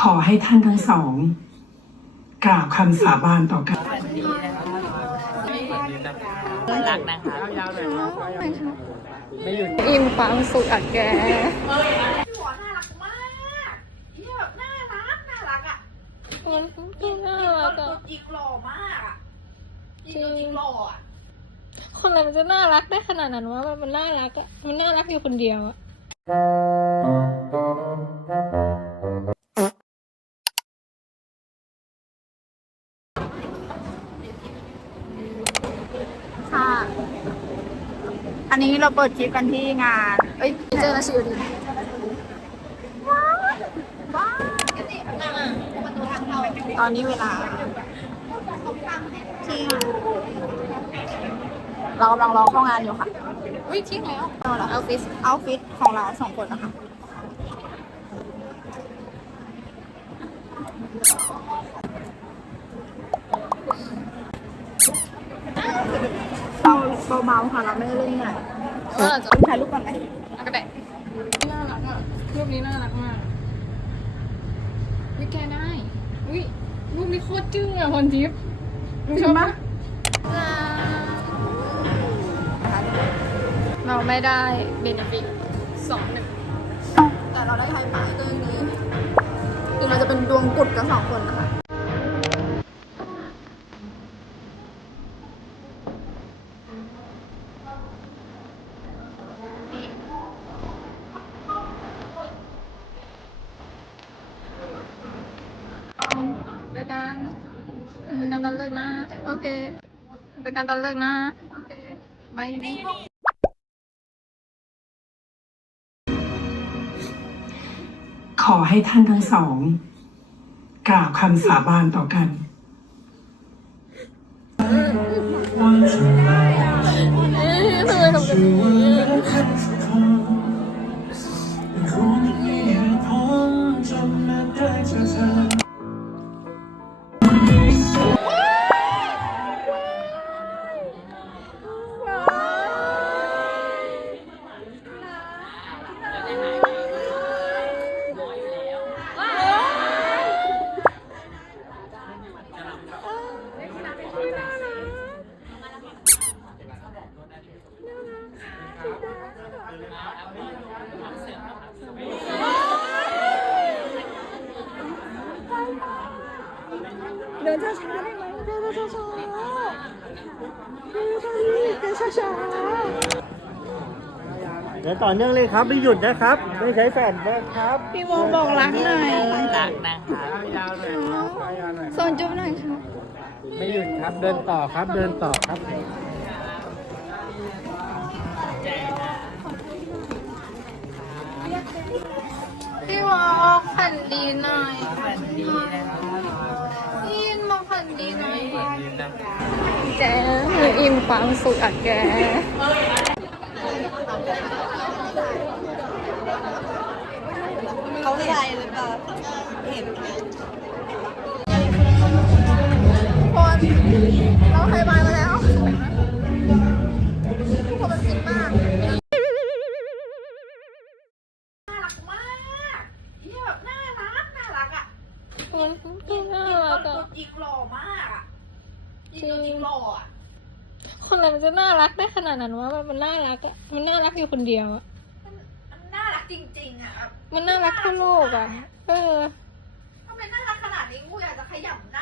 ขอให้ท่านทั้งสองกราบคำสาบานต่อกันอิ่มปังสุดอ่ะแกอีกหลากหล่ออ่ะคนนันจะน่ารักได้ขนาดนั้นวะ มันน่ารักอะมันน่ารักอยู่คนเดียวอะอันนี้เราเปิดคลิปกันที่งาน เอ้ย เจอนะชิวดีว้าวตอนนี้เวลาที่รากำลังรอเข้างานอยู่ค่ะวิงีไหนอ่ะเออฟฟิศออฟฟิศของเราสองคนนะคะเราเบาๆค่ะเราไม่ได้เล่นใหญ่เออจะถ่ายรูปก่อนไหมก็ไดารักรูปนี้น่ารักมากวิแกได้วิรูปนี้โคตรจึ้งอ่ะคนทิพย์ชอบปะไม่ได้เบนฟิตสองหนึ่ง แต่เราได้ไฮไฟเตอรนี้คือมันจะเป็นดวงกุดกันสองคนนะคะเป็นการตอนเลิกนะ โอเคเป็นการตอนเลิกนะโอเคบานี่ขอให้ท่านทั้งสอง กล่าวคำสาบานต่อกันเดินี๋ยวต่อเนื่องเลยครับไม่หยุดนะครับ ไม่ใช้แฟนนะครับพี่วงบอกรักหน่อยรักนะยาวเลยยาวเลส่งจุ๊บหน่อยครับไม่หยุดครับเดินต่อครับเดินต่อครับพี่วงะแจ๊คือิ่มความสุขอ่ะแกคนเราไปมาแล้วน่ารัมากน่ารักมากเยี่ยมน่ารัก น่ารักอ่ะอีกหล่อมากอ่ะจริงอะคนเรามันจะน่ารักได้ขนาดนั้นวะมันน่ารักอ่ะ มันน่ารักอยู่คนเดียวอ่ะ มันน่ารักจริงๆอ่ะ มันน่ารักทั้งโลกอ่ะ เออทำไมน่ารักขนาดนี้กูอยากจะขยับหน้า